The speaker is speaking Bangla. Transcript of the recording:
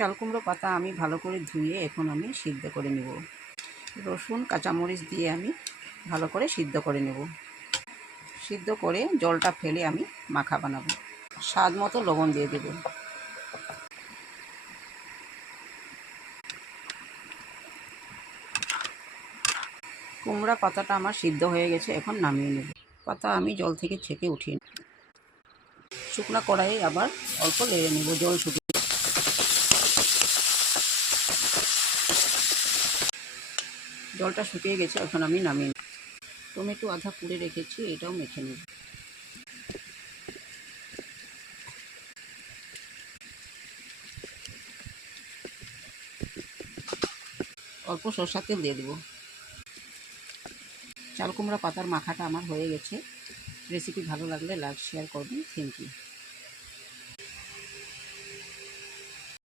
চাল কুমড়ো পাতা আমি ভালো করে ধুয়ে এখন আমি সিদ্ধ করে নেব। রসুন কাঁচামরিচ দিয়ে আমি ভালো করে সিদ্ধ করে নেব। সিদ্ধ করে জলটা ফেলে আমি মাখা বানাবো। স্বাদ মতো লবণ দিয়ে দেব। কুমড়া পাতাটা আমার সিদ্ধ হয়ে গেছে, এখন নামিয়ে নেব। পাতা আমি জল থেকে ছেঁকে উঠিয়ে নেব। শুকনো কড়াইয়ে আবার অল্প নেড়ে নেব জল শুকিয়ে। জলটা শুকিয়ে গেছে, এখন আমি নামিয়ে নেব। টমেটো আধা পুড়ে রেখেছি, এটাও মেখে নেব। অল্প সরষের তেল দিয়ে দেবো। চাল কুমড়া পাতার মাখাটা আমার হয়ে গেছে। রেসিপি ভালো লাগলে লাইক শেয়ার করবেন। Thank you.